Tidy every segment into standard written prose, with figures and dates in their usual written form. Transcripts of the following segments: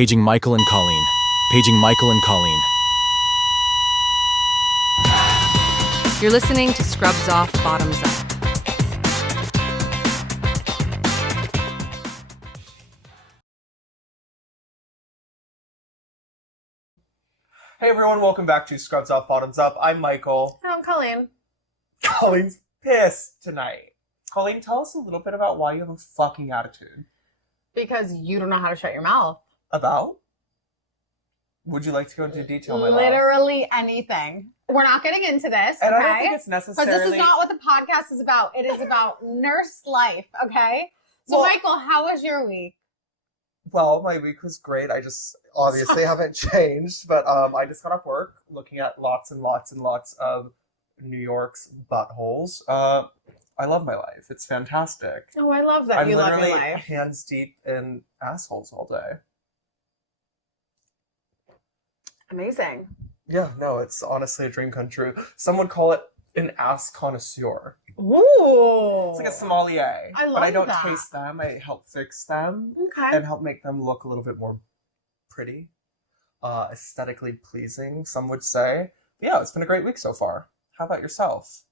Paging Michael and Colleen. Paging Michael and Colleen. You're listening to Scrubs Off, Bottoms Up. Hey everyone, welcome back to Scrubs Off, Bottoms Up. I'm Michael. And I'm Colleen. Colleen's pissed tonight. Colleen, tell us a little bit about why you have a fucking attitude. Because you don't know how to shut your mouth. About? Would you like to go into detail, my love? Literally anything. We're not getting into this, And okay? I don't think it's necessarily... Because this is not what the podcast is about. It is about nurse life, okay? So, Well- Michael, how was your week? Well, my week was great. I just obviously haven't changed, but I just got off work looking at lots and lots and lots of New York's buttholes. I love my life. It's fantastic. Oh, I love that I'm you love your literally life. hands deep in assholes all day. Amazing. Yeah, no, it's honestly a dream come true. Some would call it an ass connoisseur. Ooh. It's like a sommelier. I love But I don't that. taste them. I help fix them Okay. and help make them look a little bit more pretty, aesthetically pleasing, some would say. But yeah, it's been a great week so far. How about yourself?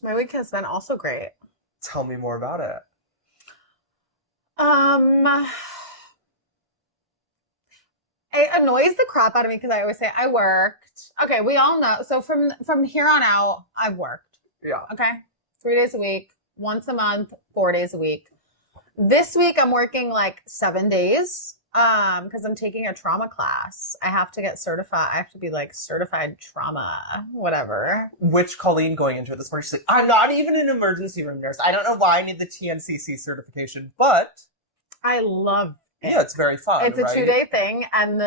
My week has been also great. Tell me more about it. It annoys the crap out of me because I always say I worked. Okay, we all know. So from here on out, I've worked. Yeah. Okay, 3 days a week, once a month, 4 days a week. This week I'm working like 7 days because I'm taking a trauma class. I have to get certified. I have to be like certified trauma, whatever. Which Colleen going into it this morning, she's like, I'm not even an emergency room nurse. I don't know why I need the TNCC certification, but I love it. yeah, it's very fun. It's a right? 2-day thing, and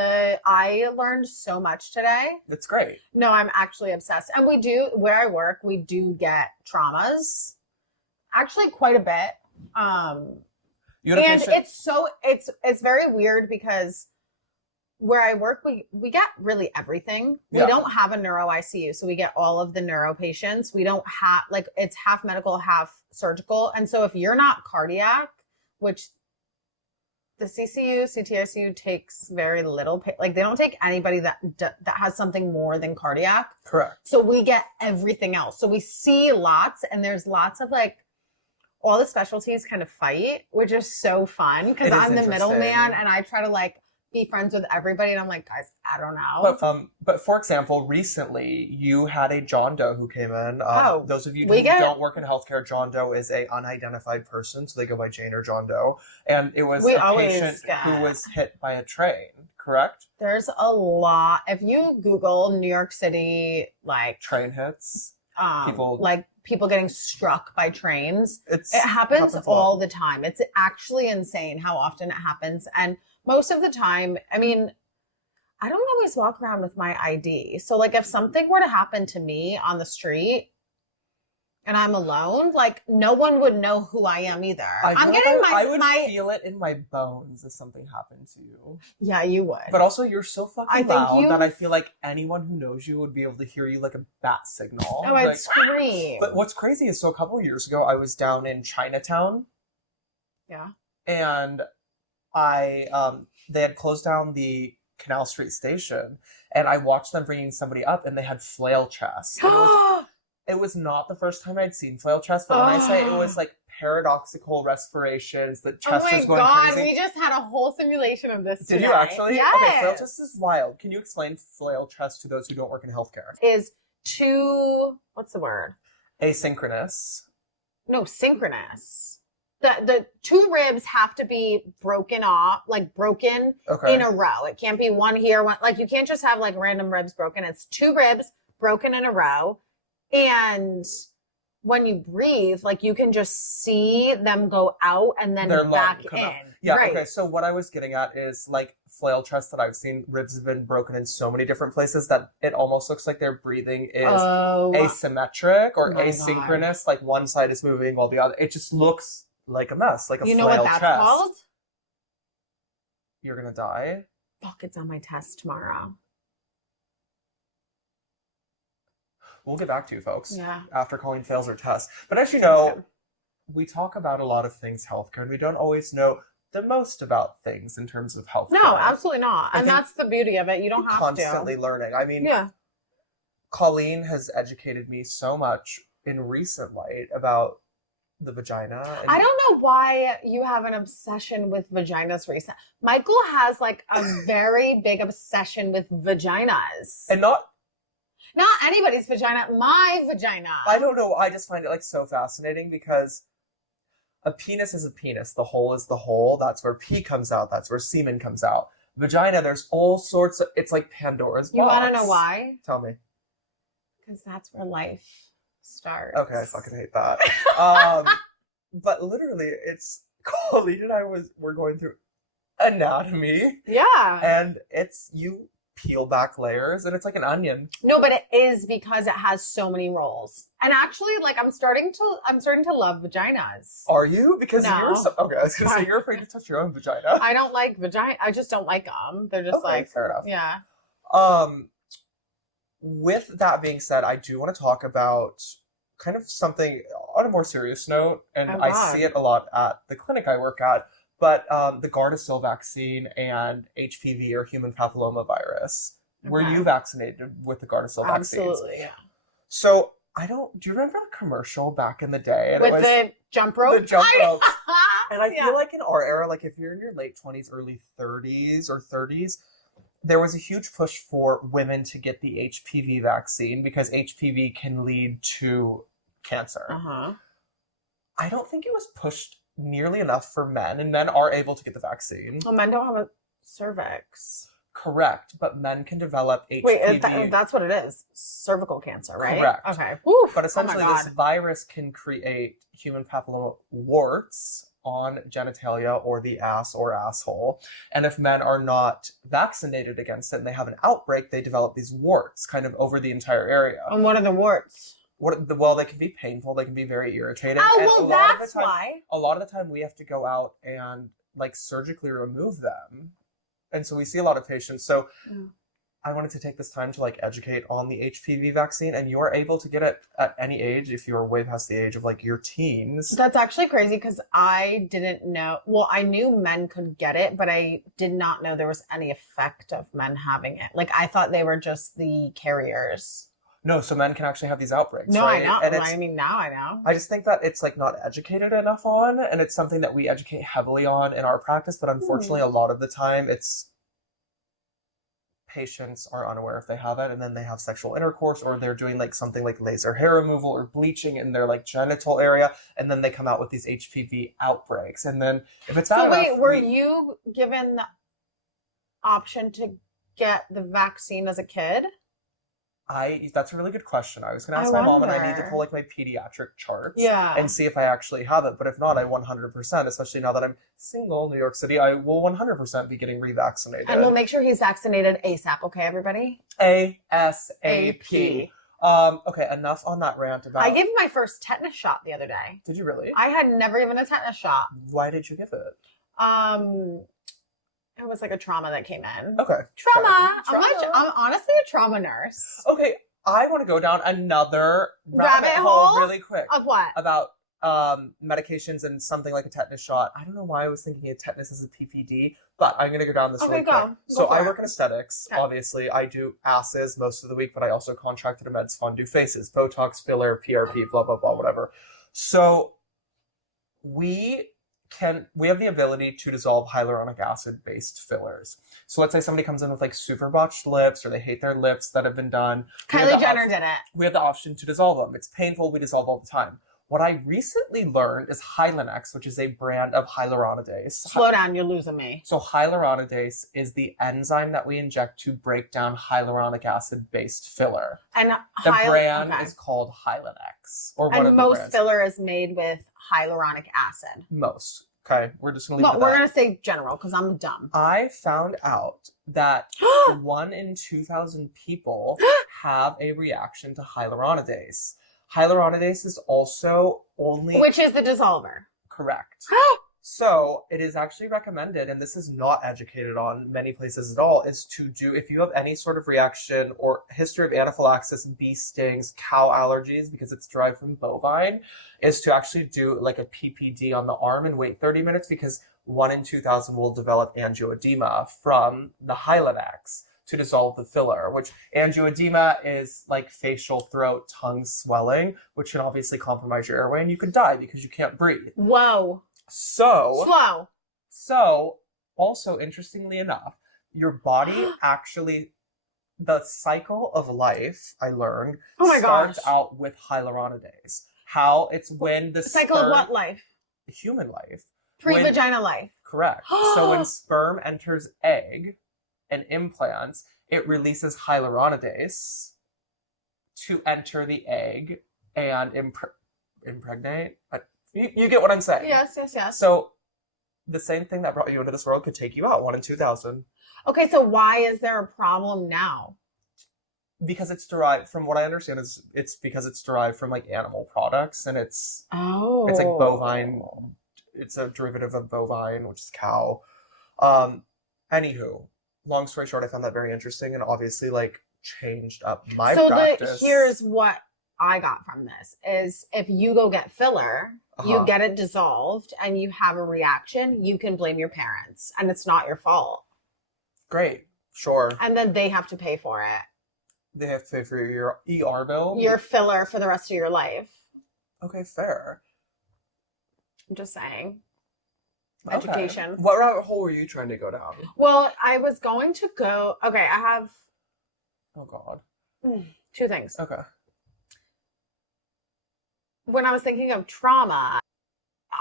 I learned so much today. It's great. No, I'm actually obsessed. And we do, where I work, we do get traumas. Actually, quite a bit. You had a And patient- it's very weird because where I work, we get really everything. We Yeah. don't have a neuro ICU, so we get all of the neuro patients. We don't have, like, it's half medical, half surgical. And so if you're not cardiac, which the CCU, CTICU takes very little, like they don't take anybody that has something more than cardiac. Correct. So we get everything else. So we see lots, and there's lots of like, all the specialties kind of fight, which is so fun because It is I'm the interesting. middleman and I try to like be friends with everybody. And I'm like, guys, I don't know. But for example, recently you had a John Doe who came in. Those of you who don't work in healthcare, John Doe is a unidentified person, so they go by Jane or John Doe. And it was a patient who was hit by a train, correct? There's a lot. If you Google New York City, like Train hits. people getting struck by trains, it happens happens all the time. It's actually insane how often it happens. And most of the time, I mean, I don't always walk around with my ID. So like if something were to happen to me on the street and I'm alone, like no one would know who I am either. I would feel it in my bones if something happened to you. Yeah, you would. But also you're so fucking loud you... that I feel like anyone who knows you would be able to hear you like a bat signal. Oh, I'd scream. But what's crazy is, so a couple of years ago I was down in Chinatown. Yeah. And they had closed down the Canal Street station, and I watched them bringing somebody up, and they had flail chest. It was not the first time I'd seen flail chest, but when I say it was like paradoxical respirations, the chest was going crazy. We just had a whole simulation of this Did today. you actually? Yes. Okay, flail chest is wild. Can you explain flail chest to those who don't work in healthcare? Is what's the word? Asynchronous. No, synchronous. The two ribs have to be broken off, like broken in a row. It can't be one here, one, like you can't just have like random ribs broken. It's two ribs broken in a row. And when you breathe, like you can just see them go out and then back in. Yeah, right. Okay, so what I was getting at is like flail chest that I've seen, ribs have been broken in so many different places that it almost looks like their breathing is asymmetric or asynchronous. God. Like one side is moving while the other, it just looks like a mess, like a flail chest. You know what that's called? You're gonna die? Fuck, it's on my test tomorrow. We'll get back to you, folks. Yeah. After Colleen fails her test. But as you know, we talk about a lot of things healthcare, and we don't always know the most about things in terms of health. No, absolutely not. And that's the beauty of it. You don't have constantly to. learning. I mean, yeah. Colleen has educated me so much in recent light about the vagina. And I don't know why you have an obsession with vaginas recent. Michael has like a very big obsession with vaginas. And not anybody's vagina, my vagina. I don't know. I just find it like so fascinating because a penis is a penis. The hole is the hole. That's where pee comes out. That's where semen comes out. Vagina, there's all sorts of, it's like Pandora's box. You want to know why? Tell me. Because that's where life starts. Okay, I fucking hate that. But literally, it's Colleen and I we're going through anatomy. Yeah. And you peel back layers and it's like an onion. No, but it is because it has so many roles. And actually, like I'm starting to love vaginas. Are you? Because no. you're okay, I was gonna say you're afraid to touch your own vagina. I don't like vagina. I just don't like them. They're just like fair enough. Yeah. With that being said, I do want to talk about kind of something on a more serious note, and I see it a lot at the clinic I work at, but the Gardasil vaccine and HPV or human papillomavirus. Okay. Were you vaccinated with the Gardasil vaccines? Absolutely, yeah. So do you remember the commercial back in the day? And with the jump rope? The jump rope. And I feel like in our era, like if you're in your late 20s, early 30s, there was a huge push for women to get the HPV vaccine because HPV can lead to cancer. Uh-huh. I don't think it was pushed nearly enough for men, and men are able to get the vaccine. Well, men don't have a cervix. Correct, but men can develop HPV. Wait, that's what it is. Cervical cancer, right? Correct. Okay. Woo. But essentially, this virus can create human papilloma warts on genitalia or the ass or asshole. And if men are not vaccinated against it and they have an outbreak, they develop these warts kind of over the entire area. And what are the warts? Well, they can be painful. They can be very irritating. Oh, and well, that's why. A lot of the time we have to go out and like surgically remove them. And so we see a lot of patients. So I wanted to take this time to like educate on the HPV vaccine, and you're able to get it at any age if you're way past the age of like your teens. That's actually crazy because I didn't know. Well, I knew men could get it, but I did not know there was any effect of men having it. Like I thought they were just the carriers. No, so men can actually have these outbreaks. No, right? I know. And I mean, now I know. I just think that it's like not educated enough on, and it's something that we educate heavily on in our practice, but unfortunately a lot of the time it's patients are unaware if they have it, and then they have sexual intercourse, or they're doing like something like laser hair removal or bleaching in their like genital area, and then they come out with these HPV outbreaks. And then if it's so wait, were you given the option to get the vaccine as a kid? That's a really good question. I was going to ask my mom, and I need to pull like my pediatric charts and see if I actually have it. But if not, I 100%, especially now that I'm single in New York City, I will 100% be getting revaccinated. And we'll make sure he's vaccinated ASAP, okay, everybody? ASAP. Okay, enough on that rant about... I gave my first tetanus shot the other day. Did you really? I had never given a tetanus shot. Why did you give it? It was like a trauma that came in. Okay. Trauma. I'm honestly a trauma nurse. Okay, I want to go down another rabbit hole really quick. Of what? About medications and something like a tetanus shot. I don't know why I was thinking of tetanus as a PPD, but I'm going to go down this really quick. So I work in aesthetics. Okay. Obviously, I do asses most of the week, but I also contract at a med spa and do faces, Botox, filler, PRP, blah, blah, blah, whatever. So we have the ability to dissolve hyaluronic acid based fillers. So let's say somebody comes in with like super botched lips, or they hate their lips that have been done. Kylie Jenner did it. We have the option to dissolve them. It's painful. We dissolve all the time. What I recently learned is Hylenex, which is a brand of hyaluronidase. Slow down, you're losing me. So hyaluronidase is the enzyme that we inject to break down hyaluronic acid based filler. And the brand is called Hylenex. And most filler is made with hyaluronic acid. Most. Okay, we're just going to leave it at that. We're going to say general because I'm dumb. I found out that 1 in 2,000 people have a reaction to hyaluronidase. Hyaluronidase is also only... Which is the dissolver. Correct. So it is actually recommended, and this is not educated on many places at all, is to do, if you have any sort of reaction or history of anaphylaxis, bee stings, cow allergies, because it's derived from bovine, is to actually do like a PPD on the arm and wait 30 minutes, because 1 in 2,000 will develop angioedema from the Hylenex to dissolve the filler, which angioedema is like facial, throat, tongue swelling, which can obviously compromise your airway and you could die because you can't breathe. Whoa. So, also interestingly enough, your body actually, the cycle of life, I learned, starts out with hyaluronidase. How it's when the cycle of what life? Human life. Pre-vagina life. Correct. So when sperm enters egg and implants, it releases hyaluronidase to enter the egg and impregnate. You get what I'm saying? Yes. So the same thing that brought you into this world could take you out, 1 in 2,000. Okay, so why is there a problem now? Because it's derived, from what I understand, it's because it's derived from like animal products, and it's like bovine. It's a derivative of bovine, which is cow. Anywho, long story short, I found that very interesting, and obviously like changed up my practice. Here's what I got from this is if you go get filler, you get it dissolved and you have a reaction, you can blame your parents and it's not your fault. Great. Sure. And then they have to pay for it. They have to pay for your ER bill? Your filler for the rest of your life. Okay, fair. I'm just saying. Okay. Education. What rabbit hole were you trying to go down? Well, I was going to go... Okay, I have... Oh, God. 2 things. Okay. When I was thinking of trauma,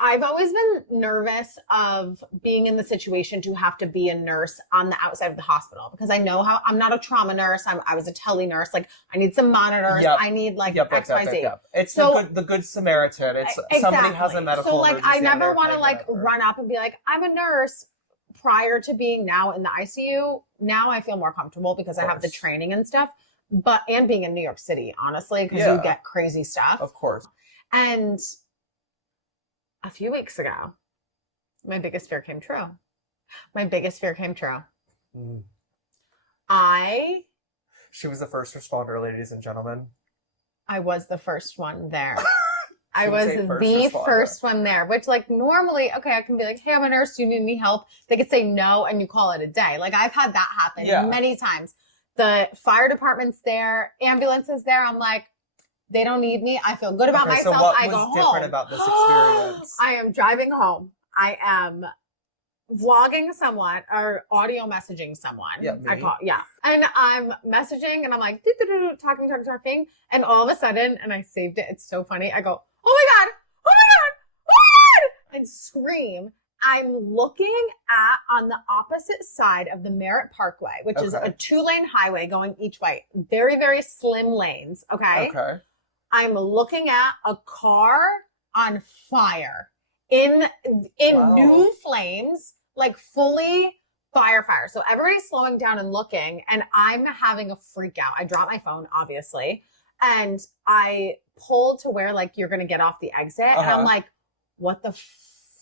I've always been nervous of being in the situation to have to be a nurse on the outside of the hospital because I know how I'm not a trauma nurse. I was a tele nurse. Like I need some monitors. Yep. I need like X, Y, Z. It's so, the good Samaritan. It's exactly. Somebody has a medical emergency. So like I never want to like run up and be like, I'm a nurse prior to being now in the ICU. Now I feel more comfortable because I have the training and stuff. And being in New York City, honestly, because you get crazy stuff. Of course. And a few weeks ago, my biggest fear came true. She was the first responder, ladies and gentlemen. I was the first one there. I was the first one there, which like normally, okay, I can be like, hey, I'm a nurse. Do you need any help? They could say no and you call it a day. Like I've had that happen many times. The fire department's there, ambulance is there. I'm like, they don't need me. I feel good about myself. So what I go was home. Different about this experience? I am driving home. I am vlogging someone or audio messaging someone. Yeah, me. And I'm messaging and I'm like, talking. And all of a sudden, and I saved it. It's so funny. I go, oh my God, and scream. I'm looking on the opposite side of the Merritt Parkway, which is a 2-lane highway going each way. Very, very slim lanes. Okay. I'm looking at a car on fire in new flames, like fully fire. So everybody's slowing down and looking, and I'm having a freak out. I dropped my phone, obviously, and I pulled to where like you're going to get off the exit. And I'm like, what the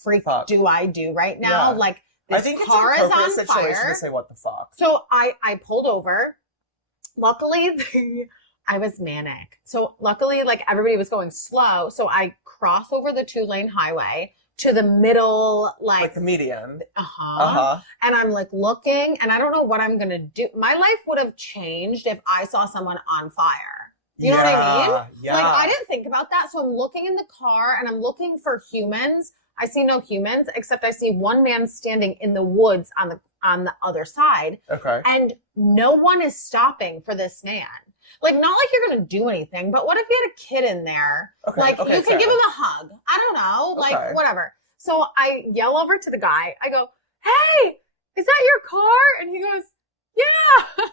freak do I do right now? Yeah. Like this car is on fire. To say what the fuck. So I pulled over. Luckily, I was manic. So luckily, like everybody was going slow. So I cross over the 2-lane highway to the middle, like the median. And I'm like looking, and I don't know what I'm gonna do. My life would have changed if I saw someone on fire. You know what I mean? Yeah. Like I didn't think about that. So I'm looking in the car and I'm looking for humans. I see no humans, except I see one man standing in the woods on the other side. Okay. And no one is stopping for this man. Like, not like you're going to do anything, but what if you had a kid in there? You can give him a hug. I don't know. Like, whatever. So I yell over to the guy. I go, hey, is that your car? And he goes, yeah.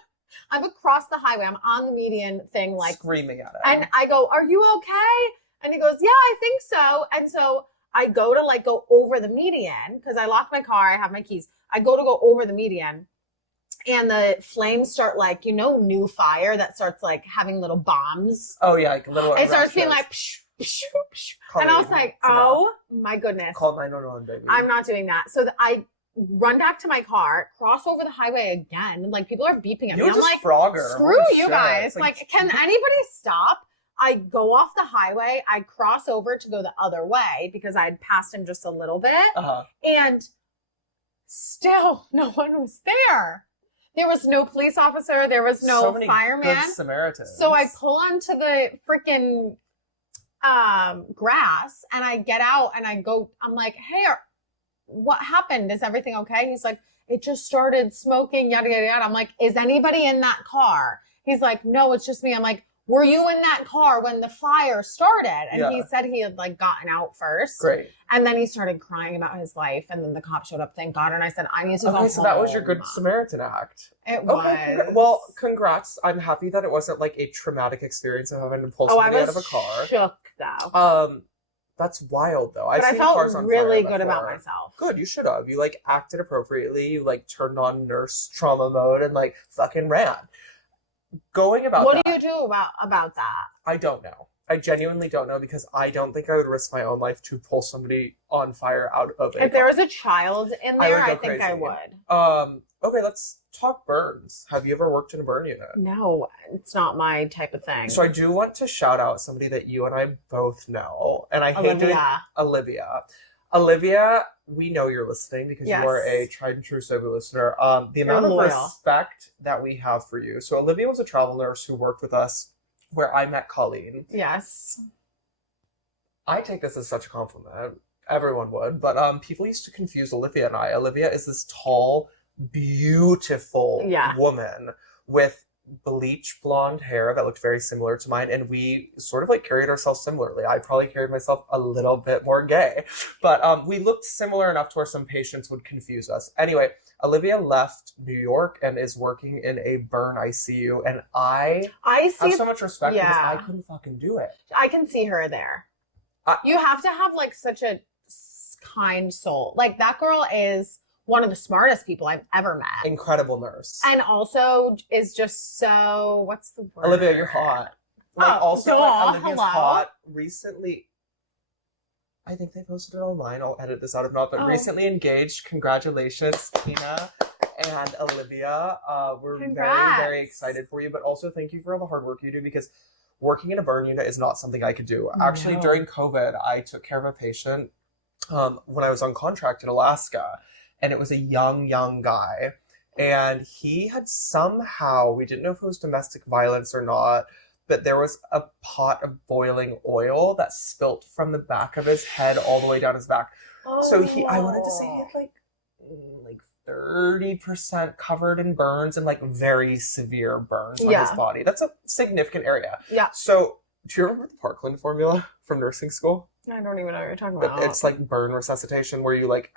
I'm across the highway. I'm on the median thing, like screaming at him. And I go, are you okay? And he goes, yeah, I think so. And so I go to like go over the median because I locked my car. I have my keys. I go over the median. And the flames start like, new fire that starts like having little bombs. Oh yeah, like little. It starts being like, psh, And I was like, oh my goodness. Call 911, baby. I'm not doing that. So I run back to my car, cross over the highway again. Like, people are beeping at me. I'm like, Frogger. screw you guys. Like, can anybody stop? I go off the highway. I cross over to go the other way because I'd passed him just a little bit. And still, no one was there. There was no police officer. There was no fireman. Good Samaritans. So I pull onto the freaking grass and I get out and I go, I'm like, hey, what happened? Is everything okay? He's like, it just started smoking, yada, yada, yada. I'm like, is anybody in that car? He's like, no, it's just me. I'm like, were you in that car when the fire started? And he said he had like gotten out first. Great. And then he started crying about his life. And then the cop showed up, thank God. And I said, I need to go home. Okay, so that was your Good Samaritan act. It was. Okay, well, congrats. I'm happy that it wasn't like a traumatic experience of having to pull somebody out of a car. I was shook though. That's wild though. But I felt really good about myself. Good, you should have. You like acted appropriately. You like turned on nurse trauma mode and like fucking ran. What do you do about that? I don't know. I genuinely don't know because I don't think I would risk my own life to pull somebody on fire out of it. If there was a child in there, I think I would. Okay, let's talk burns. Have you ever worked in a burn unit? No, it's not my type of thing. So I do want to shout out somebody that you and I both know, and I hate doing Olivia. Olivia, we know you're listening because you are a tried and true sober listener. The amount of respect that we have for you. So Olivia was a travel nurse who worked with us where I met Colleen. Yes. I take this as such a compliment. Everyone would. But people used to confuse Olivia and I. Olivia is this tall, beautiful woman with bleach blonde hair that looked very similar to mine, and we sort of like carried ourselves similarly. I probably carried myself a little bit more gay, but we looked similar enough to where some patients would confuse us. Anyway, Olivia left New York and is working in a burn ICU, and I have so much respect because I couldn't fucking do it. I can see her there. You have to have like such a kind soul. Like, that girl is one of the smartest people I've ever met. Incredible nurse. And also is just so, what's the word? Olivia, you're hot. Like, Olivia's hot. Recently, I think they posted it online. I'll edit this out if not, but recently engaged. Congratulations, Tina and Olivia. We're very, very excited for you, but also thank you for all the hard work you do because working in a burn unit is not something I could do. Actually, during COVID, I took care of a patient when I was on contract in Alaska. And it was a young guy. And he had somehow, we didn't know if it was domestic violence or not, but there was a pot of boiling oil that spilt from the back of his head all the way down his back. So I wanted to say he had like 30% covered in burns and like very severe burns on his body. That's a significant area. Yeah. So do you remember the Parkland formula from nursing school? I don't even know what you're talking about. It's like burn resuscitation where you like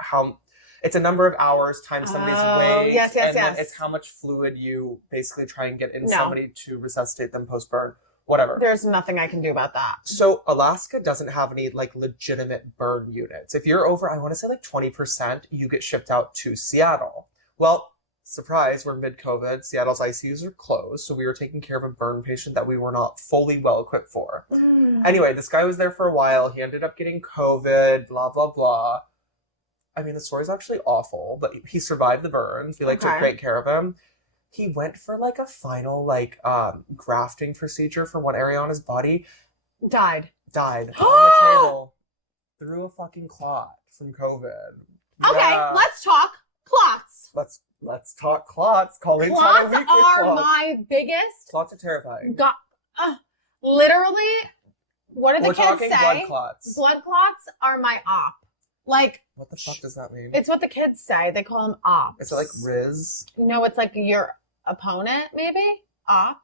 it's a number of hours times somebody's weight. Yes. Then it's how much fluid you basically try and get in somebody to resuscitate them post-burn. Whatever. There's nothing I can do about that. So Alaska doesn't have any like legitimate burn units. If you're over, I want to say like 20%, you get shipped out to Seattle. Well, surprise, we're mid-COVID. Seattle's ICUs are closed. So we were taking care of a burn patient that we were not fully well equipped for. Anyway, this guy was there for a while. He ended up getting COVID, blah, blah, blah. I mean, the story's actually awful, but he survived the burns. We took great care of him. He went for like a final grafting procedure for one area on his body. Died on the table through a fucking clot from COVID. Okay, let's talk clots. Let's talk clots. Colleen's clots had a week with are my biggest. Clots are terrifying. Literally, what do the kids say? Blood clots. Blood clots are my op. Like, what the fuck does that mean? It's what the kids say. They call them ops. Is it like Riz? No, it's like your opponent, maybe? Op.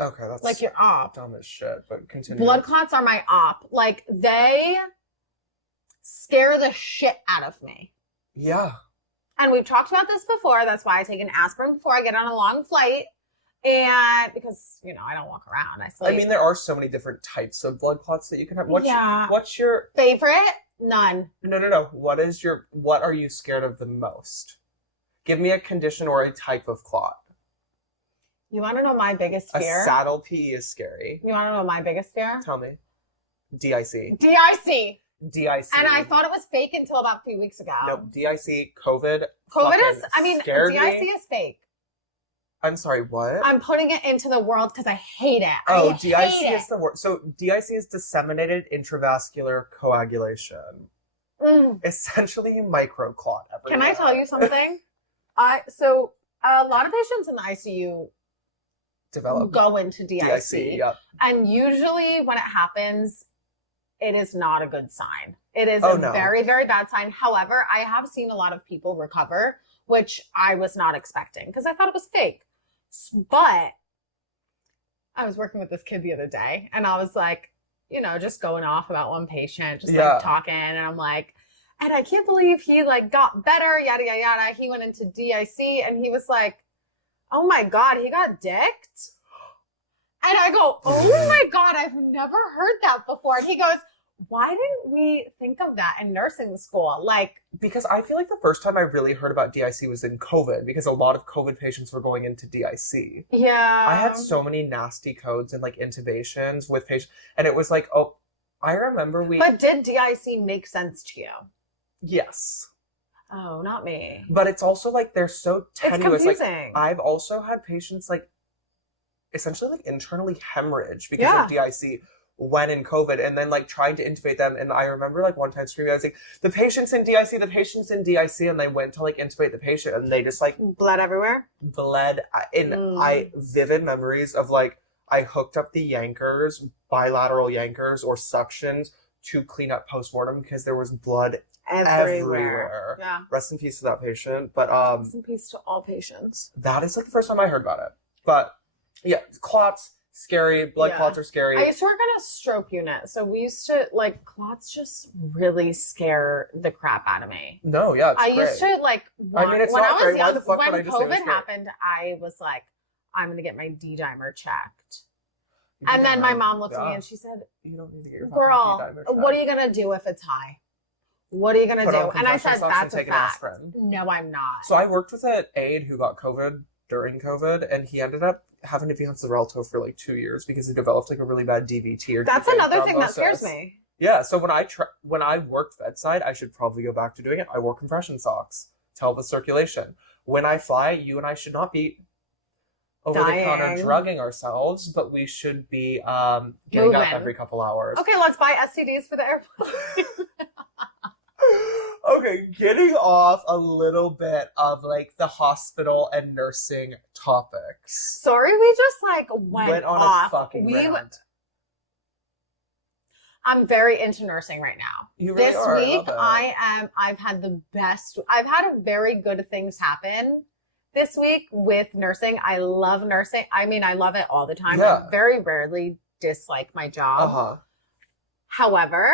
Okay, that's like your op. Dumb as shit, but continue. Blood clots are my op. Like, they scare the shit out of me. Yeah. And we've talked about this before. That's why I take an aspirin before I get on a long flight. And because, I don't walk around. I sleep. I mean, there are so many different types of blood clots that you can have. What's your favorite? None. No. What are you scared of the most? Give me a condition or a type of clot. You want to know my biggest fear? A saddle pee is scary. You want to know my biggest fear? Tell me. DIC. DIC. DIC. And I thought it was fake until about a few weeks ago. Nope, DIC, COVID. COVID is, I mean, DIC is fake. I'm sorry, what? I'm putting it into the world because I hate it. DIC is the word. So DIC is disseminated intravascular coagulation. Essentially, you microclot everywhere. Can I tell you something? So a lot of patients in the ICU go into DIC. Yep. And usually when it happens, it is not a good sign. It is a very, very bad sign. However, I have seen a lot of people recover, which I was not expecting because I thought it was fake. But I was working with this kid the other day and I was like, you know, just going off about one patient, just like talking. And I'm like, and I can't believe he like got better, yada, yada, yada. He went into DIC and he was like, oh my God, he got dicked. And I go, oh my God, I've never heard that before. And he goes, why didn't we think of that in nursing school? Like, because I feel like the first time I really heard about DIC was in COVID because a lot of COVID patients were going into DIC. Yeah. I had so many nasty codes and like intubations with patients. And it was like, oh, I remember But did DIC make sense to you? Yes. Oh, not me. But it's also like they're so tenuous. It's confusing. Like, I've also had patients like essentially like internally hemorrhage because of DIC when in COVID and then like trying to intubate them. And I remember like one time screaming, I was like, the patient's in DIC, the patient's in DIC. And they went to like intubate the patient and they just like bled everywhere. I vivid memories of like, I hooked up the yankers, bilateral yankers or suctions to clean up postmortem because there was blood everywhere. Yeah. Rest in peace to that patient. But rest in peace to all patients. That is like the first time I heard about it. But yeah, clots, scary. Blood clots are scary. I used to work on a stroke unit, so we used to like clots just really scare the crap out of me. No, yeah, it's great. Used to like when I was young, when COVID happened, I was like, I'm gonna get my D-dimer checked. And then my mom looked at me and she said, you don't need to get your girl, what are you gonna do if it's high? What are you gonna do? And I said, that's a fact. No, I'm not. So I worked with an aide who got COVID during COVID, and he ended up having to be on Xarelto for like 2 years because he developed like a really bad DVT or that's another thing that scares me. Yeah, so when I worked bedside, I should probably go back to doing it. I wore compression socks to help with circulation. When I fly, you and I should not be over the counter drugging ourselves, but we should be getting up every couple hours. Okay, let's buy STDs for the airplane. Okay, getting off a little bit of like the hospital and nursing topics. Sorry, we just like went on off. A fucking rant. I'm very into nursing right now. You really this are. week I've had the best. I've had very good things happen this week with nursing. I love nursing. I mean, I love it all the time. Yeah. I very rarely dislike my job. However,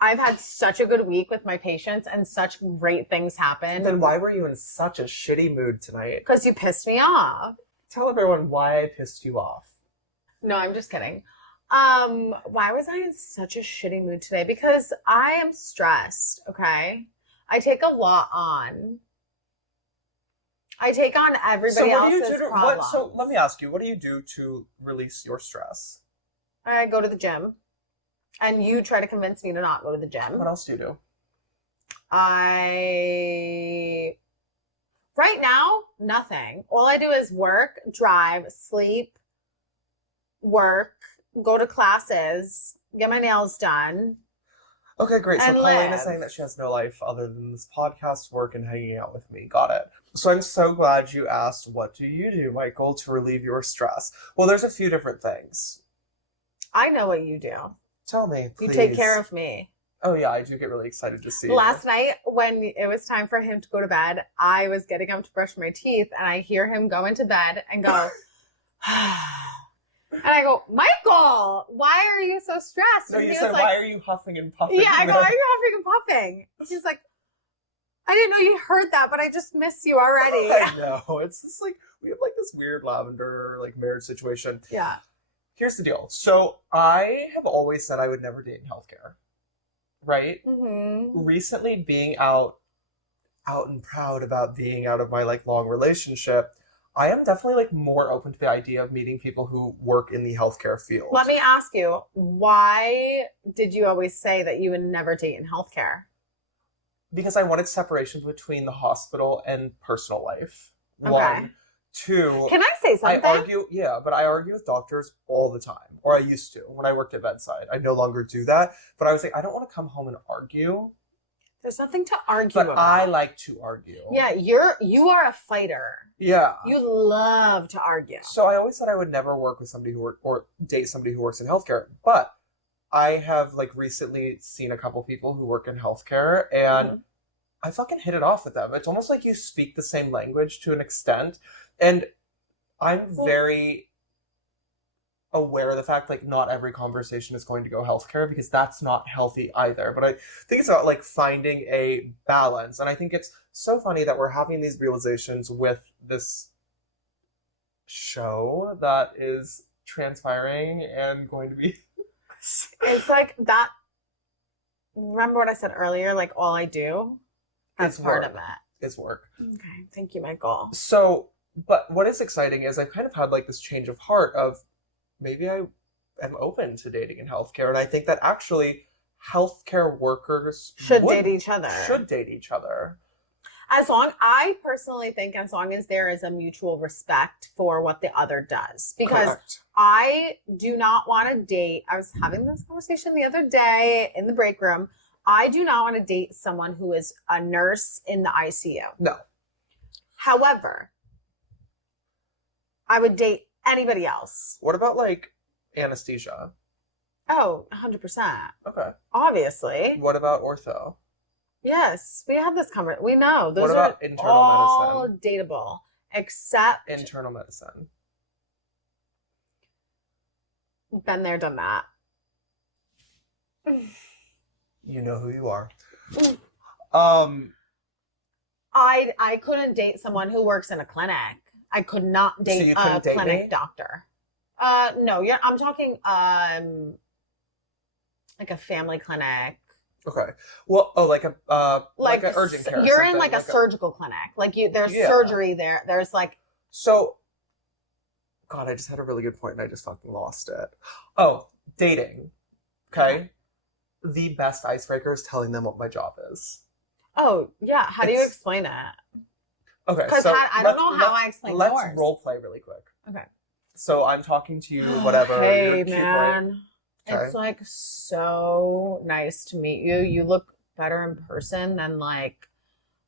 I've had such a good week with my patients and such great things happen. Then why were you in such a shitty mood tonight? Because you pissed me off. Tell everyone why I pissed you off. No, I'm just kidding. Why was I in such a shitty mood today? Because I am stressed, okay? I take a lot on. I take on everybody else's problems. So let me ask you, what do you do to release your stress? I go to the gym. And you try to convince me to not go to the gym. What else do you do? Right now, nothing. All I do is work, drive, sleep, work, go to classes, get my nails done. Okay, great. So Colleen is live. saying that she has no life other than this podcast, work, and hanging out with me. Got it. So I'm so glad you asked, what do you do, Michael, to relieve your stress? Well, there's a few different things. I know what you do. Tell me, please. You take care of me. Oh, yeah, I do get really excited to see you. Last night, when it was time for him to go to bed, I was getting up to brush my teeth, and I hear him go into bed and go, and I go, Michael, why are you so stressed? No, and you said, like, why are you huffing and puffing? Yeah, I go, why are you huffing and puffing? He's like, I didn't know you heard that, but I just miss you already. I know. It's just like, we have like this weird lavender, like marriage situation. Yeah. Here's the deal. So I have always said I would never date in healthcare, right? Mm-hmm. Recently being out and proud about being out of my like long relationship, I am definitely like more open to the idea of meeting people who work in the healthcare field. Let me ask you, why did you always say that you would never date in healthcare? Because I wanted separation between the hospital and personal life. Okay. 1, 2. Can I say something? But I argue with doctors all the time, or I used to when I worked at bedside. I no longer do that, but I was like, I don't want to come home and argue. There's nothing to argue but about. I like to argue. Yeah, you are a fighter. Yeah. You love to argue. So I always said I would never work with somebody or date somebody who works in healthcare, but I have like recently seen a couple people who work in healthcare, and I fucking hit it off with them. It's almost like you speak the same language to an extent. And I'm very aware of the fact like not every conversation is going to go healthcare, because that's not healthy either. But I think it's about like finding a balance. And I think it's so funny that we're having these realizations with this show that is transpiring and going to be it's like that. Remember what I said earlier? Like, all I do? That's part of that. It's work. Okay. Thank you, Michael. So, but what is exciting is I've kind of had like this change of heart of maybe I am open to dating in healthcare. And I think that actually healthcare workers should date each other. I personally think as long as there is a mutual respect for what the other does. Because Correct. I do not want to date. I was having this conversation the other day in the break room. I do not want to date someone who is a nurse in the ICU. No. However, I would date anybody else. What about like anesthesia? Oh, 100%. Okay. Obviously. What about ortho? Yes, we have this covered. We know. Those What about are internal all medicine? dateable, except Internal medicine. been there, done that. You know who you are. I couldn't date someone who works in a clinic. I could not date a clinic doctor. No, I'm talking like a family clinic. Okay. Well, like an urgent care. You're in like a surgical clinic. Like there's surgery there. There's like. So, God, I just had a really good point and I just fucking lost it. Oh, dating. Okay. The best icebreaker is telling them what my job is. Oh, yeah. How do you explain it? Okay. Because I don't know how I explain yours. Let's role play really quick. Okay. So I'm talking to you, whatever. Hey, man. Okay. It's like so nice to meet you. You look better in person than like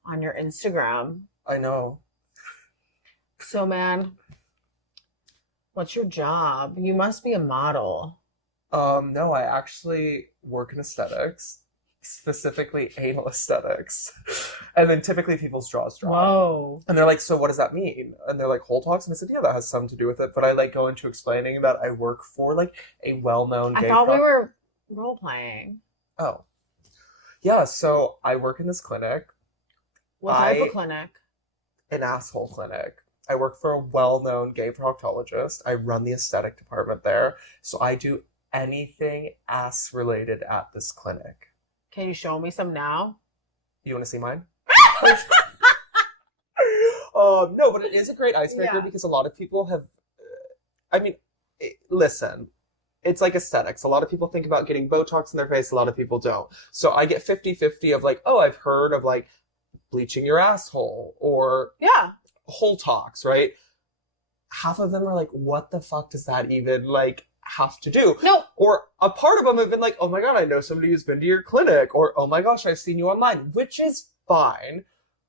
on your Instagram. I know. So, man, what's your job? You must be a model. No, I actually work in aesthetics, specifically anal aesthetics. And then typically people's jaws drop. Whoa. And they're like, so what does that mean? And they're like, hole talks? And I said, yeah, that has something to do with it. But I like go into explaining that I work for like a well-known gay I thought we were role playing. Oh. Yeah, so I work in this clinic. What type of clinic? An asshole clinic. I work for a well-known gay proctologist. I run the aesthetic department there. So I do anything ass related at this clinic. Can you show me some now? You want to see mine? No, but it is a great icebreaker because a lot of people have, listen, it's like aesthetics. A lot of people think about getting Botox in their face. A lot of people don't. So I get 50-50 of like, oh, I've heard of like bleaching your asshole or hole talks, right? Half of them are like, what the fuck does that even like have to do? No. Or a part of them have been like, oh my God, I know somebody who's been to your clinic, or oh my gosh, I've seen you online, which is fine.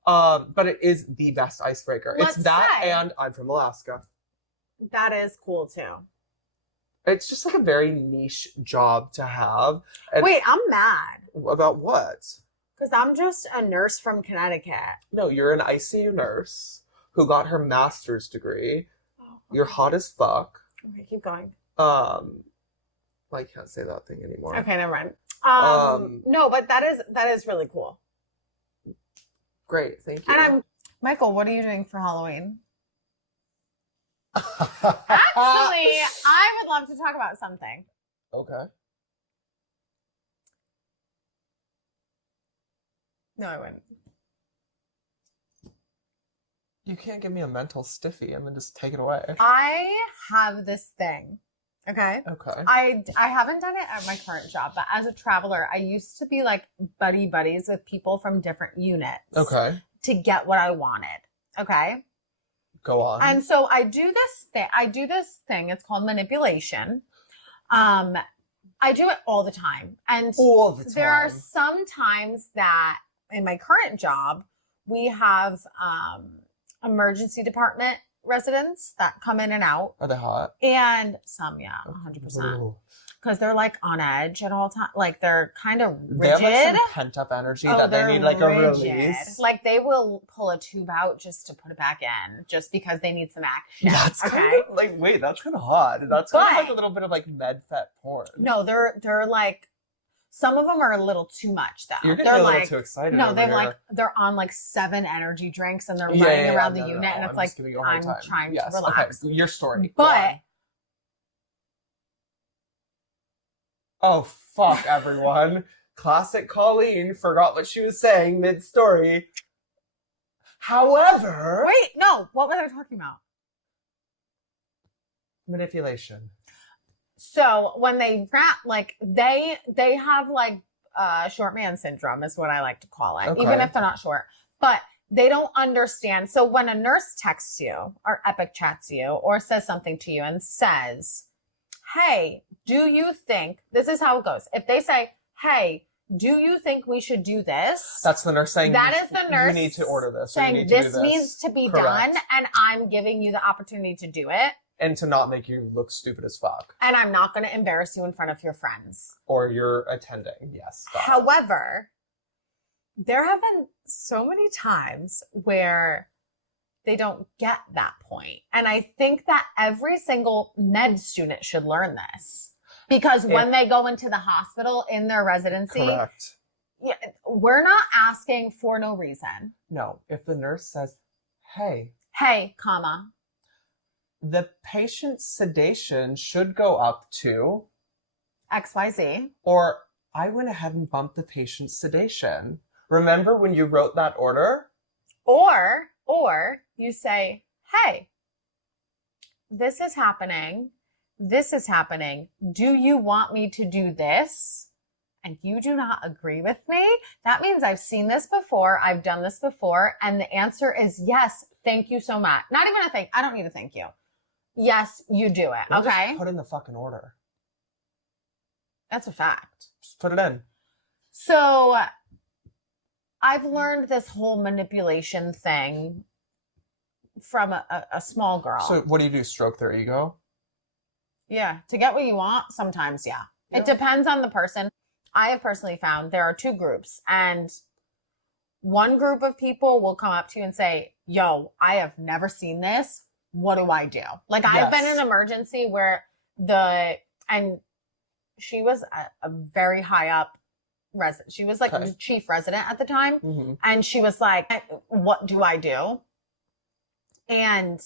But it is the best icebreaker. It's that and I'm from Alaska. That is cool too. It's just like a very niche job to have. And wait, I'm mad. About what? Because I'm just a nurse from Connecticut. No, you're an ICU nurse who got her master's degree. Oh, okay. You're hot as fuck. Okay, keep going. I can't say that thing anymore. Okay, never mind. No, but that is really cool. Great, thank you. And Michael, what are you doing for Halloween? Actually, I would love to talk about something. Okay. No, I wouldn't. You can't give me a mental stiffy and then just take it away. I have this thing. Okay. Okay. I haven't done it at my current job, but as a traveler, I used to be like buddies with people from different units. Okay. To get what I wanted. Okay. Go on. And so I do this thing. It's called manipulation. I do it all the time. And all the time. There are some times that in my current job, we have emergency department residents that come in and out. Are they hot? And some, yeah, 100%. Because they're like on edge at all times. Like they're kind of rigid. They have like some pent up energy that they need like rigid. A release. Like they will pull a tube out just to put it back in, just because they need some action. That's okay. Kind of, like, wait, that's kind of hot. That's kind of like a little bit of like med fet porn. No, they're like, some of them are a little too much though. You're getting a little too excited. No, they're on like 7 energy drinks and they're running around the unit, and it's like I'm trying to relax. Okay, your story. But oh fuck, everyone! Classic Colleen forgot what she was saying mid-story. However, wait, no, what was I talking about? Manipulation. So when they wrap, like they have like short man syndrome is what I like to call it, even if they're not short, but they don't understand. So when a nurse texts you or Epic chats you or says something to you and says, hey, do you think, this is how it goes. If they say, hey, do you think we should do this? That's the nurse saying, that is the nurse you need to order this. Saying this needs to be done and I'm giving you the opportunity to do it. And to not make you look stupid as fuck. And I'm not going to embarrass you in front of your friends. Or your attending, yes. However, there have been so many times where they don't get that point. And I think that every single med student should learn this. Because when they go into the hospital in their residency, we're not asking for no reason. No, if the nurse says, hey, comma, the patient's sedation should go up to XYZ. Or I went ahead and bumped the patient's sedation. Remember when you wrote that order? Or you say, hey, this is happening. This is happening. Do you want me to do this? And you do not agree with me? That means I've seen this before. I've done this before. And the answer is yes. Thank you so much. Not even a thank. I don't need a thank you. Yes, you do it. Well, okay. Just put in the fucking order. That's a fact. Just put it in. So I've learned this whole manipulation thing from a small girl. So what do? Stroke their ego? Yeah. To get what you want, sometimes, yeah. It depends on the person. I have personally found there are 2 groups, and one group of people will come up to you and say, yo, I have never seen this. What do I do? Like I've been in an emergency where and she was a very high up resident. She was like the chief resident at the time. Mm-hmm. And she was like, what do I do? And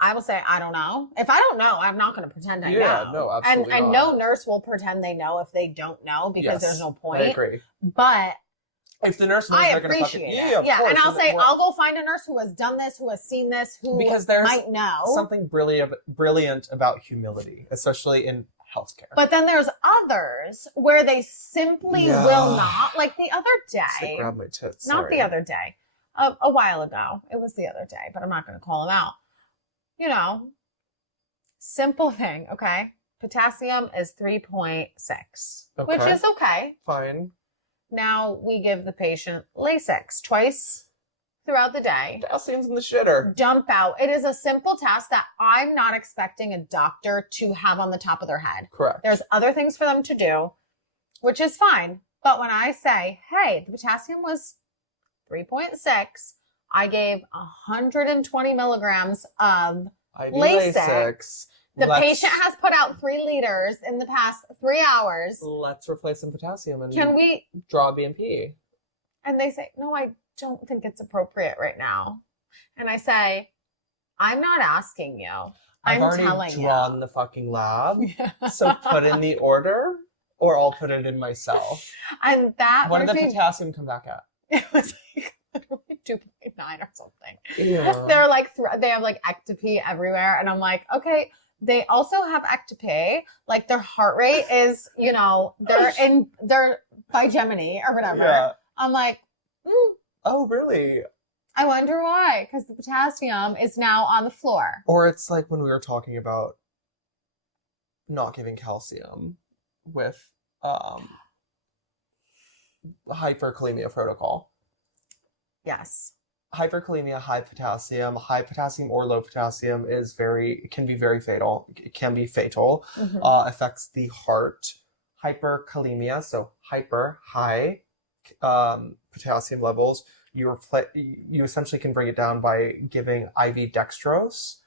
I will say, I don't know. If I don't know, I'm not going to pretend I know. Yeah, no, absolutely and no nurse will pretend they know if they don't know, because there's no point. I agree. But if the nurse knows, I they're going to appreciate it. Yeah, and I'll say, I'll go find a nurse who has done this, who has seen this, who might know. Something brilliant about humility, especially in healthcare. But then there's others where they simply will not. Like the other day. Grab my tits. Not the other day. A while ago. It was the other day, but I'm not going to call them out. You know, simple thing, okay? Potassium is 3.6, which is okay. Fine. Now we give the patient Lasix twice throughout the day. Potassium's in the shitter. Dump out. It is a simple task that I'm not expecting a doctor to have on the top of their head. Correct. There's other things for them to do, which is fine. But when I say, hey, the potassium was 3.6, I gave 120 milligrams of Lasix. The patient has put out 3 liters in the past 3 hours. Let's replace some potassium and can we draw a BMP? And they say, no, I don't think it's appropriate right now. And I say, I'm not asking you. I'm telling you. I've already drawn the fucking lab. Yeah. So put in the order, or I'll put it in myself. And that. When did the potassium come back at? It was like literally like 2.9 or something. Yeah. They're like, they have like ectopy everywhere. And I'm like, okay, they also have ectopy. Like their heart rate is, you know, they're by Gemini or whatever. Yeah. I'm like, Oh, really? I wonder why. Because the potassium is now on the floor. Or it's like when we were talking about not giving calcium with hyperkalemia protocol. Yes. Hyperkalemia, high potassium or low potassium can be very fatal. It can be fatal. Mm-hmm. Affects the heart. Hyperkalemia, so high potassium levels. You essentially can bring it down by giving IV dextrose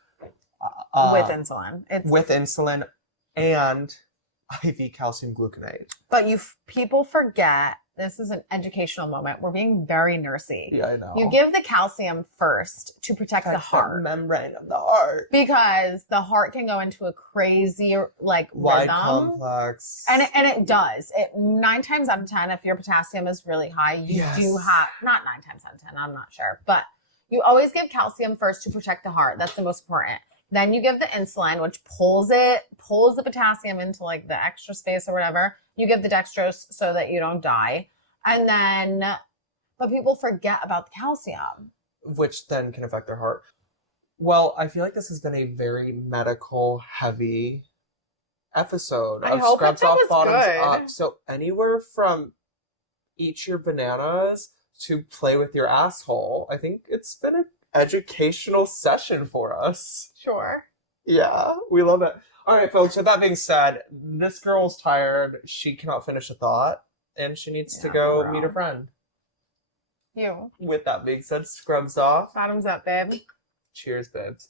With insulin. with insulin and IV calcium gluconate. But people forget, this is an educational moment. We're being very nursey. Yeah, I know. You give the calcium first to protect the heart. The membrane of the heart. Because the heart can go into a crazy like Wide rhythm. complex. And it does. 9 times out of 10, if your potassium is really high, you do have, not 9 times out of 10, I'm not sure, but you always give calcium first to protect the heart. That's the most important. Then you give the insulin, which pulls the potassium into like the extra space or whatever. You give the dextrose so that you don't die. And then, but people forget about the calcium. Which then can affect their heart. Well, I feel like this has been a very medical heavy episode of Scrubs Off Bottoms Up. So anywhere from eat your bananas to play with your asshole. I think it's been an educational session for us. Sure. Yeah, we love it. All right, folks, with that being said, this girl's tired. She cannot finish a thought, and she needs to go meet a friend. You. With that being said, Scrubs off. Bottoms up, babe. Cheers, babes.